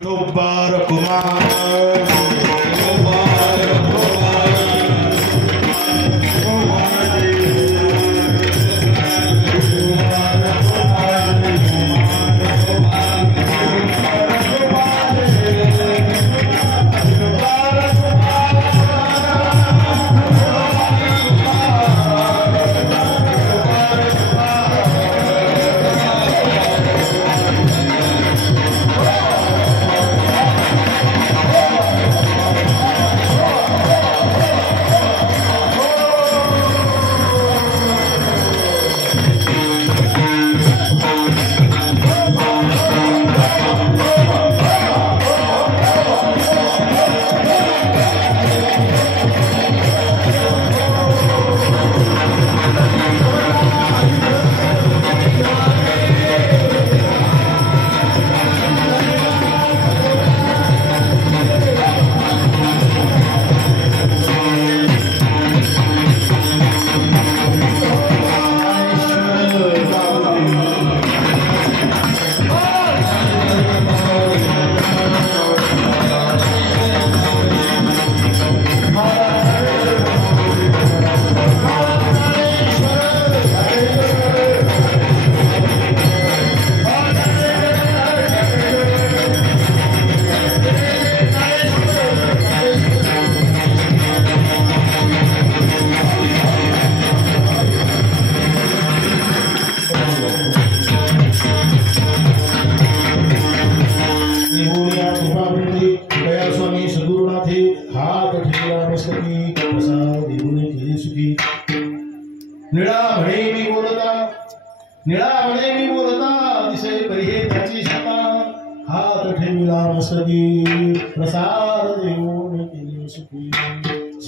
Mubarak Kumar.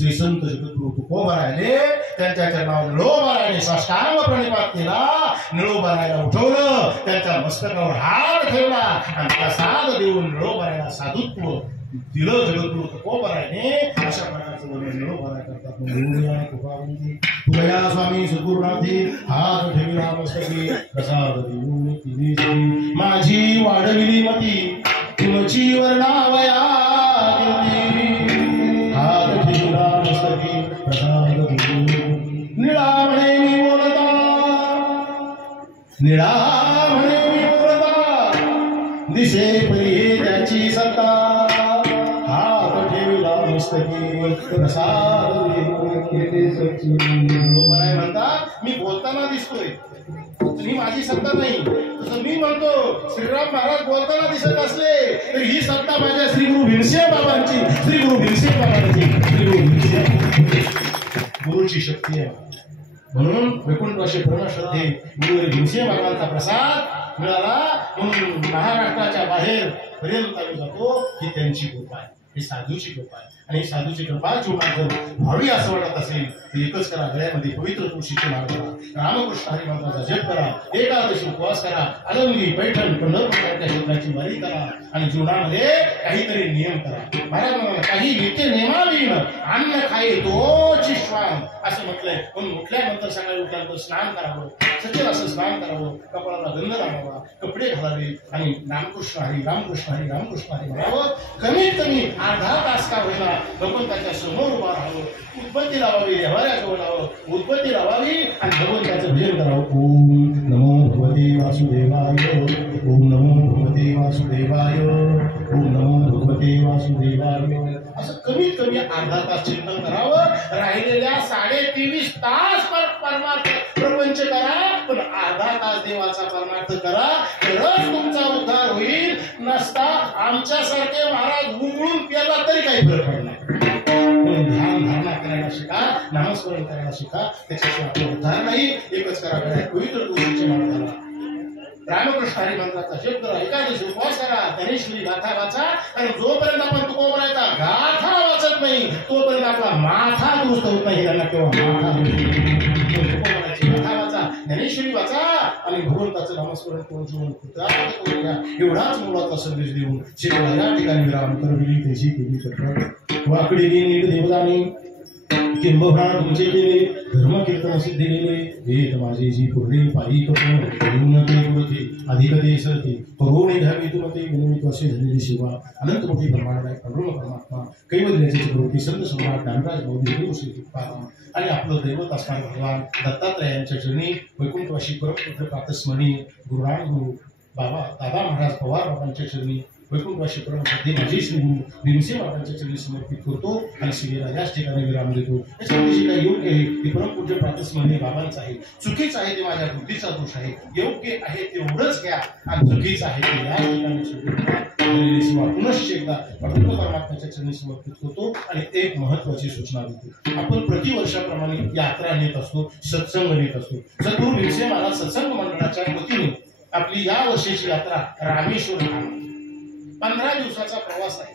Shri संत जगद्गुरु तुकोबारायने त्यांच्या चरणावर निळोबारायने साष्टांग प्रणिपात केला, निळोबारायला उठवलं, त्यांच्या मस्तकावर हात ठेवला आणि प्रसाद देऊन निळोबारायला साधुत्व दिलं. जगद्गुरु तुकोबारायने अशा प्रकारचं वर्णन निळोबाराय करतात. निळोबाराय कृपावंती तुमया स्वामी सद्गुरुनाथी हात ठेविला मस्तकी, प्रसाद देऊन केली माझी वाढविली मती, तुमची वर्णावया निळा म्हणे मी बोलता, निळा म्हणे मी बोलता, दिसे परी त्याची सत्ता, हात ठेविला मस्तकी, प्रसाद म्हणता मी बोलताना दिसतोय, ही माझी सत्ता नाही. तसं मी म्हणतो श्रीराम महाराज बोलताना दिसत असले तर ही सत्ता माझ्या श्री गुरु भीमसेन बाबांची, श्री गुरु भीमसेन बाबांची, श्री गुरु भीमसेन गुरुची शक्ती आहे. म्हणून वैकुंठवासी पूर्णश्रद्धे गुरु भीमसेन बाबांचा प्रसाद मिळाला म्हणून महाराष्ट्राच्या बाहेर पर्यंत आम्ही जातो. ही त्यांची कृपा आहे, ही साधूची कृपा आहे. आणि साधूची कृपा जीवनात जर व्हावी असं वाटत असेल तर एकच करा, गळ्यामध्ये पवित्र तुळशीची माळ करा, रामकृष्ण हरी मंत्राचा जप करा, एकादशी उपवास करा, आनंदी पैठण पंढरपूरच्या क्षेत्राची वारी करा आणि जीवनामध्ये काहीतरी नियम करा. महाराज म्हणाला काही नित्य नियमाविन अन्न खाये तोची श्वान असं म्हटलंय. म्हणून उठल्यानंतर सकाळी उठल्यानंतर स्नान करावं, सचल असं स्नान करावं, कपाळाला गंध लावावा, कपडे घालावे आणि रामकृष्ण हरी रामकृष्ण हरी रामकृष्ण हरी म्हणावं. कमीत कमी अर्धा तास का होईना भगवंताच्या समोर उभा राहावं, उत्पत्ती लावावी, व्यवहाराजवळ लावावं, उत्पत्ती लावावी आणि भगवंताचं भजन करावं. ओम नमो भगवते वासुदेवाय, ओम नमो भगवते वासुदेवाय, ओम नमो भगवते वासुदेवाय असं कमीत कमी अर्धा तास चिंतन करावं. राहिलेल्या 23.5 तास परमार्थ प्रपंच करा, पण अर्धा तास देवाचा परमार्थ करा, तरच तुमचा उद्धार होईल. नसता आमच्यासारखे महाराज उमळून प्याला तरी काही फरक पडणार. ध्यान धारणा करायला शिका, नामस्मरण करायला शिका, त्याच्याशिवाय आपला उद्धार नाही. एकच करा, पवित्र तुळशीची माळ घाला, रामकृष्ण हरी मंत्राचा जप करा, एकादशी उपवास करा, गणेशवरी गाथा वाचा. कारण जोपर्यंत आपण तुकोबारायचा गाथा वाचत नाही तोपर्यंत आपला माथा दुरुस्त होत नाही. त्यांना केव्हा माथा तुकोबारायची गाथा वाचा, ज्ञानेश्वरी वाचा आणि भगवंताचं नामस्मरण करून जीवन कृतार्थ करून घ्या. एवढाच मुलाचा संदेश देऊन शेवटला या ठिकाणी विराम करविली त्याची केली वाकडी नीट देवदानी किंबहुना तुमचे केले धर्म कीर्तन सिद्धी गेले वेद माझे जी पूर्णे पायी कपून ते पुरते अधिक ते सरते करून घ्यावी तुमते विनमित असे झालेली सेवा अनंत मोठी ब्रह्मांड परम परमात्मा कैवल्याचे चक्रवर्ती संत सम्राट ज्ञानराज बौद्ध श्री तुकाराम आणि आपलं दैवत असणारे भगवान दत्तात्रयांच्या चरणी वैकुंठवासी परमपुत्र प्रातस्मरणी गुरु बाबा दादा महाराज पवार बाबांच्या चरणी वैकुंठवासी परम सध्या माझे श्री गुरु भीमसेन बाबांच्या चरणी समर्पित करतो आणि शिवेला याच ठिकाणी विराम देतो. याच्यामध्ये जे काही योग्य आहे ते परमपूज्य प्रातस्मरणी बाबांचं आहे, चुकीचं आहे ते माझ्या बुद्धीचा दोष आहे, योग्य आहे तेवढंच घ्या आणि चुकीचं आहे ते याच ठिकाणी सोडून सेवा पुनश्च एकदा परम परमात्म्याच्या चरणी समर्पित करतो. आणि एक महत्वाची सूचना देतो, आपण प्रतिवर्षाप्रमाणे यात्रा नेत असतो, सत्संग नेत असतो. सद्गुरू भीमसेन महाराज सत्संग मंडळाच्या वतीने आपली या वर्षीची यात्रा रामेश्वर धाम 15 दिवसाचा प्रवास आहे.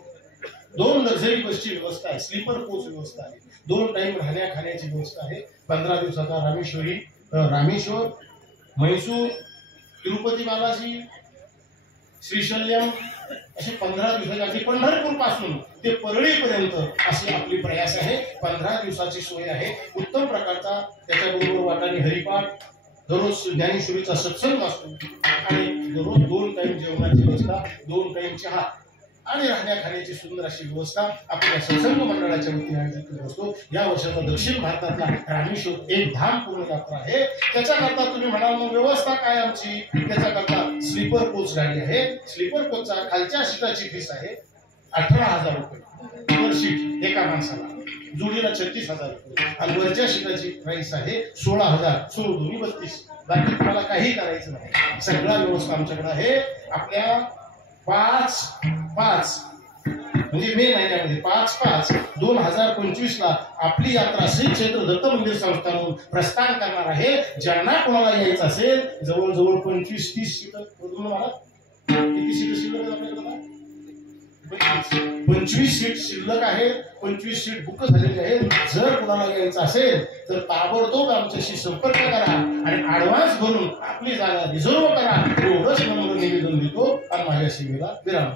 2 लक्झरी बसची व्यवस्था आहे, स्लीपर कोच व्यवस्था आहे, 2 टाइम राहण्या खाण्याची व्यवस्था आहे. 15 दिवसाचा रामेश्वर, म्हैसूर, तिरुपती बालाजी, श्रीशल्यम असे 15 दिवसाचे अगदी पंढरपूर पासून ते परळीपर्यंत अशी आपली प्रयास आहे. 15 दिवसाची सोय आहे. उत्तम प्रकारचा त्याच्याबरोबर वाटाणे हरिपाठ, दररोज ज्ञानेश्वरीचा सत्संग असतो आणि दररोज 2 टाइम जेवणाची व्यवस्था, 2 टाइम चहा आणि राहण्या खाण्याची सुंदर अशी व्यवस्था आपल्या सत्संग मंडळाच्या वतीने आयोजित करत असतो. या वर्षाचा दक्षिण भारतातला रामेश्वर एक धाम पूर्ण यात्रा आहे. त्याच्याकरता तुम्ही म्हणाल मग व्यवस्था काय आमची, त्याच्याकरता स्लीपर कोच गाडी आहे. स्लीपर कोचचा खालच्या सीटाची फीस आहे 18,000 रुपये पर सीट एका माणसाला, जोडीला 36,000 रुपये आणि वरच्या सीटाची प्राइस आहे 16,000, 16×2 32. बाकी तुम्हाला काही करायचं नाही, सगळा व्यवस्था आमच्याकडे आहे. आपल्या 5/5 म्हणजे मे महिन्यामध्ये 5/5/2025 ला आपली यात्रा श्री क्षेत्र दत्त मंदिर संस्थानहून प्रस्थान करणार आहे. ज्यांना कोणाला यायचं असेल जवळजवळ 25-30 सीट, मला किती सीट शिल्लक आपल्याकडे 25 सीट शिल्लक आहे. 25 सीट बुक झालेली आहे. जर कुणाला यायचं असेल तर ताबडतोब आमच्याशी संपर्क करा आणि ऍडव्हान्स भरून आपली जागा रिझर्व करा. एवढंच नम्र निवेदन देतो आणि माझ्या सेवेला विराम.